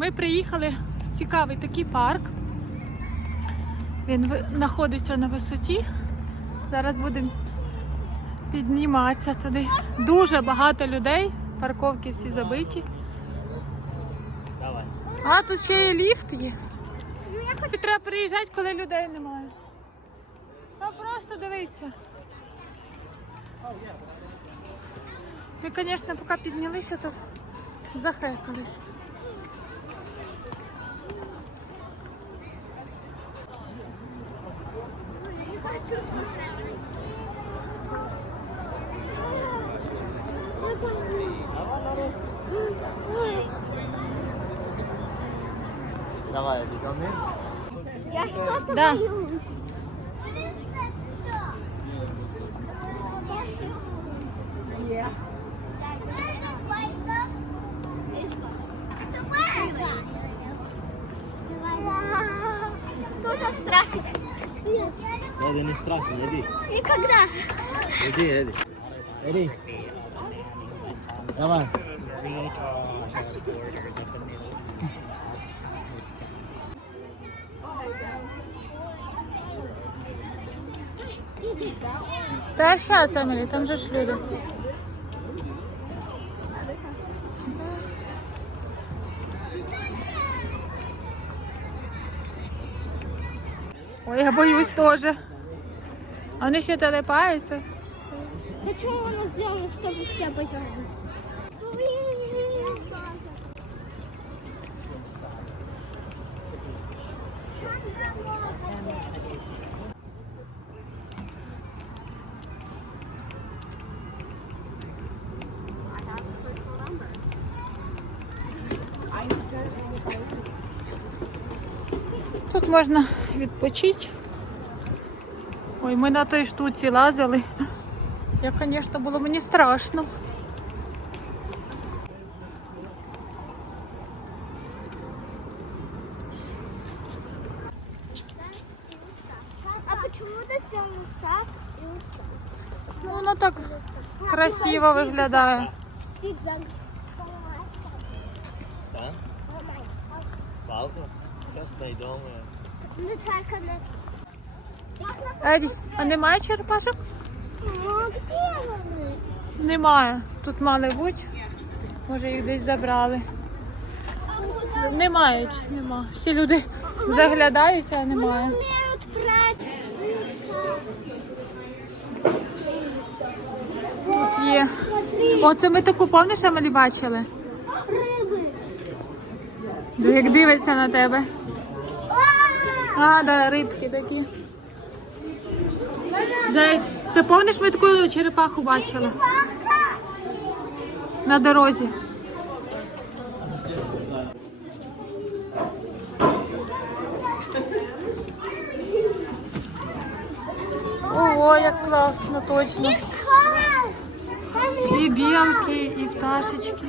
Ми приїхали в цікавий такий парк. Він знаходиться на висоті. Зараз будемо підніматися туди. Дуже багато людей, парковки всі забиті. А тут ще є ліфт є. І треба приїжджати, коли людей немає. А просто дивіться. Ми, звісно, поки піднялися, то захекались. Давай, иди ко мне. Я что-то Да. это не страшно, иди. Никогда. Иди, иди. Иди. Давай. Да, сейчас, Амели, там же люди. Ой, я боюсь тоже. А Вони ще телепаються. Почему она сделала, чтобы все боялись? Тут можна відпочити. Ой, ми на той штуці лазили. Я, звісно, було мені страшно. А почему ты сделал устав и устав? Ну, воно так красиво виглядає. Зигзаг. Да? Палку? Сейчас найдем. Ну так она. Еді, а немає черепашок? Немає. Тут мали бути. Може їх десь забрали. Немає, нема. Всі люди заглядають, а немає. Тут є. Оце ми таку пам'ятаєш, Емелі бачили? риби. Як дивиться на тебе. А, да, рибки такі. Зай, це пам'ятаєш, ми черепаху бачили на дорозі. Ого, як класно, точно. І білки, і пташечки.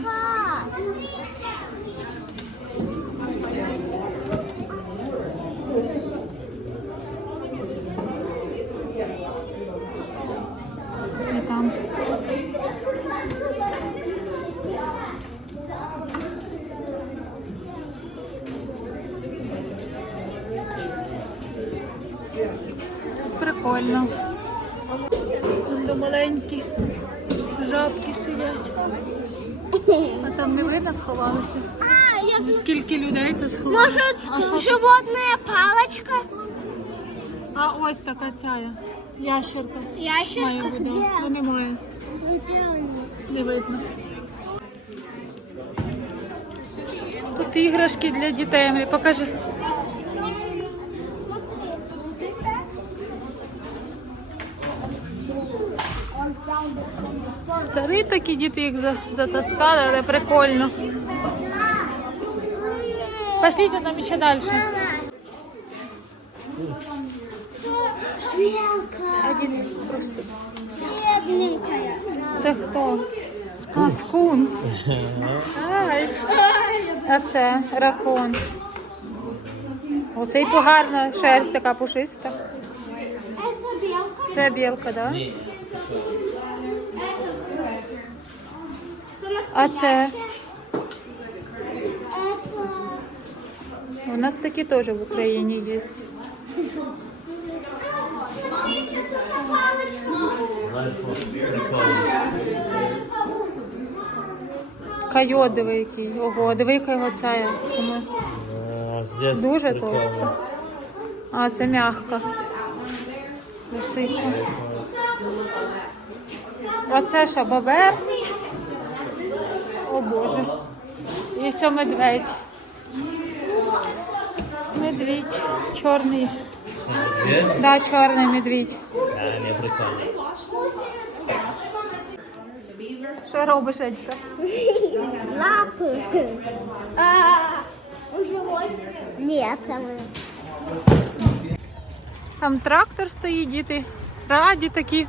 Прикольно. Вон маленькі жабки сидять. А там не видно сховалися. Ну, Скільки людей тут сховалося. Может, а, що? животная палочка? а ось така ця ящерка. Має Ящерка бути. где? Ну немає, не видно. Тут іграшки для дітей. Покажи. Старі такі діти їх затаскали, але прикольно. Пошліть нам ще далі. Один просто. Це хто? А, скунс. Ай. А це ракон. Оцей погарна шерсть така пушиста. Це білка, так? Да? Ні. Это А це У нас такі теж в Україні є. Кайо, диви який. Ого, диви, яка його здесь Дуже товсто. А, це м'яко. Лисиця. Оце що, бобер? О Боже. І ще медведь. Медвідь. Чорний. Медведь? Да, чорний медвідь. А, не прикольно. Що робиш, Едька? Лапы. А, он живой? Нет, там Там трактор стоїть, діти. Раді такі.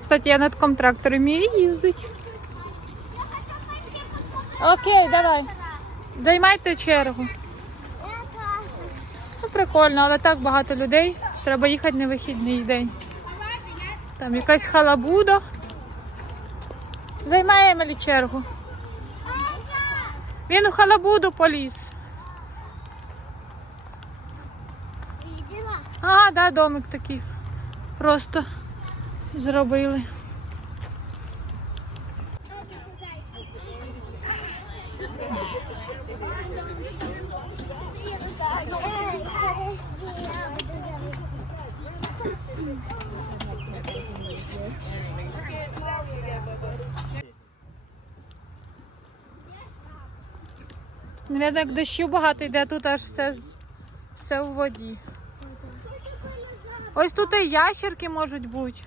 Кстати, я на такому тракторі вмію їздити. Окей, давай. Займайте чергу. Ну, прикольно, але так багато людей. Треба їхати на вихідний день. Там якась халабуда. Займає Емелі чергу. Він у халабуду поліз. Ага, да, домик такий. Просто зробили. Навіть як дощу багато йде, тут аж все, все у воді. Ось тут і ящерки можуть бути.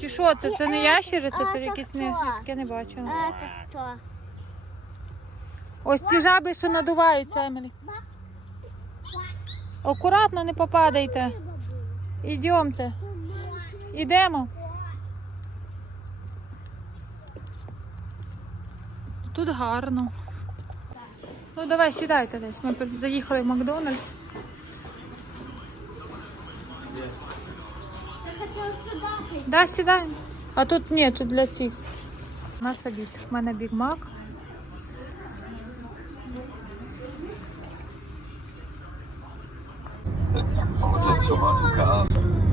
Чи що це? Це не ящери, це, це якісь не я таке не бачила. кто? Ось ці жаби, що надуваються, Емілі. Акуратно не попадайте. Ідемте. Ідемо. Тут гарно. Ну давай сідайте десь. Ми заїхали в Макдональдс. Да, сідаємо. А тут ні, тут для цих. У нас обід. У мене бігмак. Слідчого